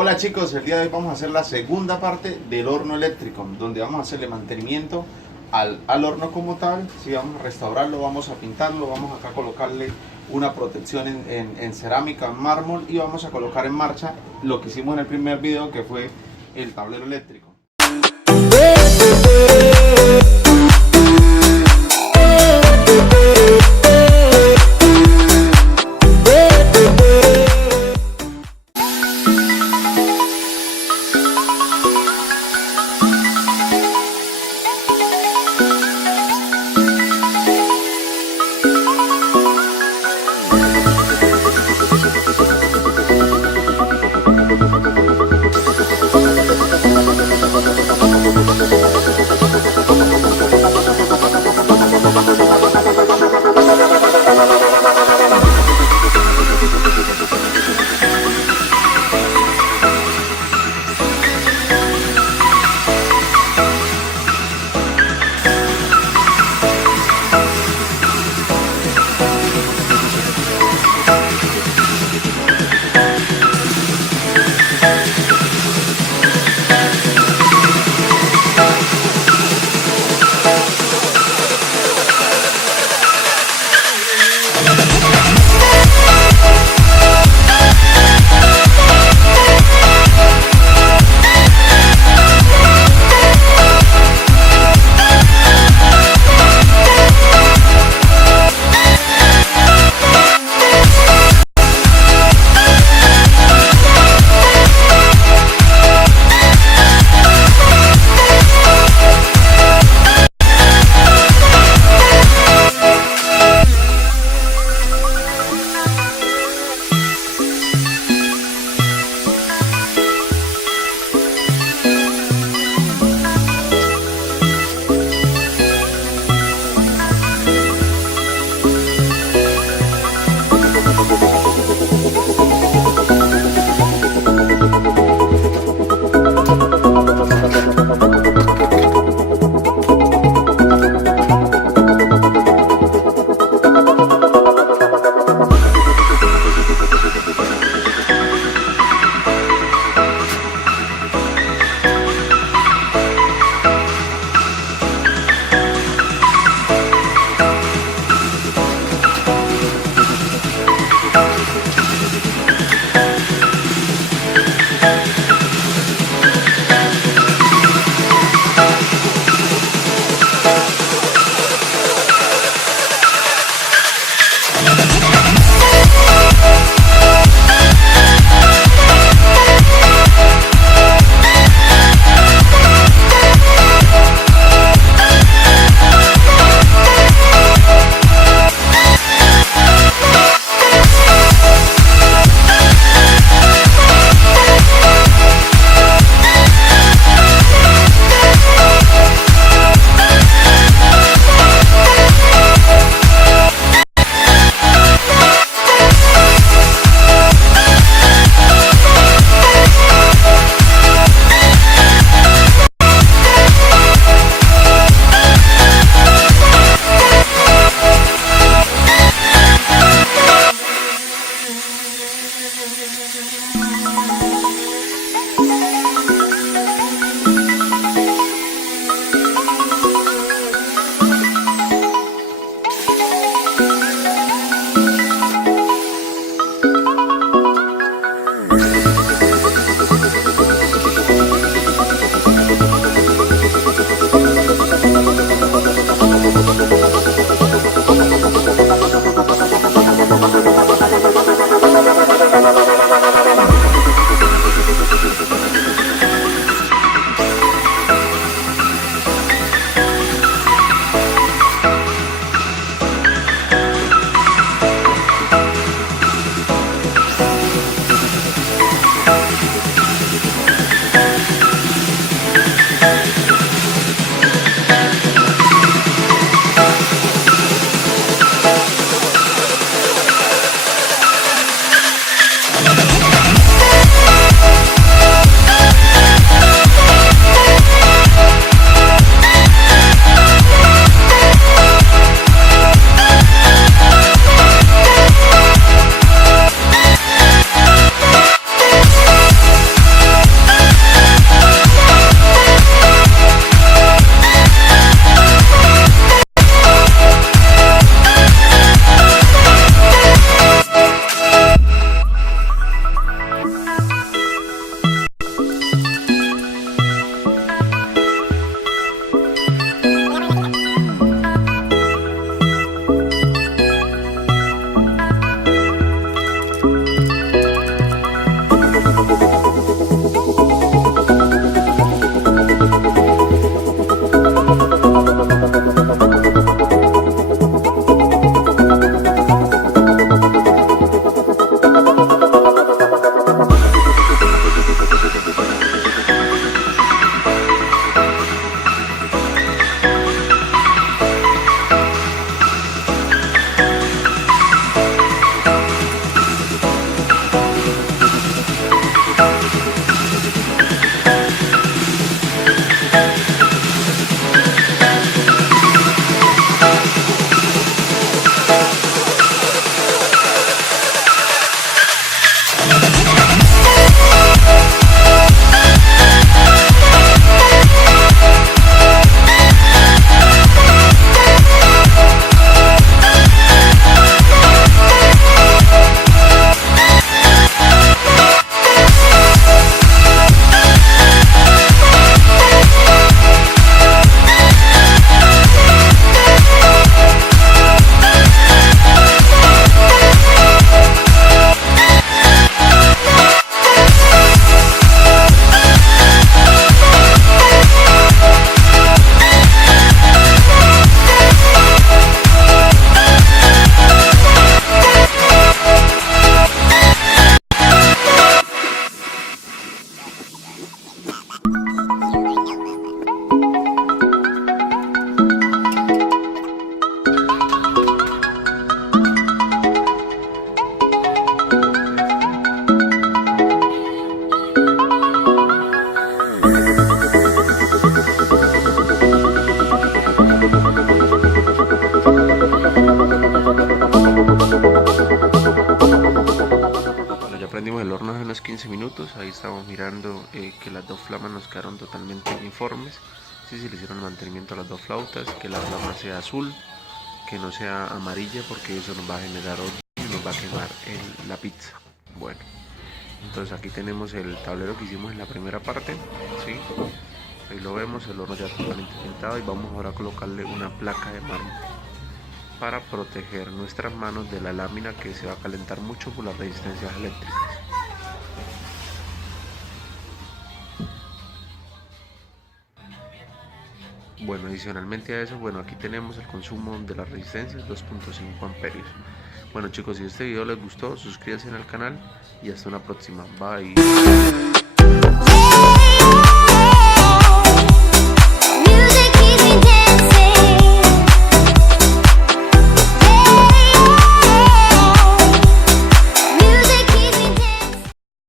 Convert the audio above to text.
Hola chicos, el día de hoy vamos a hacer la segunda parte del horno eléctrico, donde vamos a hacerle mantenimiento al horno como tal. Si vamos a restaurarlo, vamos a pintarlo, vamos acá a colocarle una protección en cerámica, en mármol, y vamos a colocar en marcha lo que hicimos en el primer video, que fue el tablero eléctrico. 15 minutos. Ahí estamos mirando que las dos flamas nos quedaron totalmente uniformes. Sí, se le hicieron el mantenimiento a las dos flautas, que la flama sea azul, que no sea amarilla, porque eso nos va a generar odio y nos va a quemar la pizza. Bueno, entonces aquí tenemos el tablero que hicimos en la primera parte, ¿sí? Ahí lo vemos, el horno ya totalmente pintado, y vamos ahora a colocarle una placa de mármol para proteger nuestras manos de la lámina, que se va a calentar mucho por las resistencias eléctricas. Bueno, adicionalmente a eso, bueno, aquí tenemos el consumo de las resistencias, 2.5 amperios. Bueno chicos, si este video les gustó, suscríbanse al canal y hasta una próxima. Bye.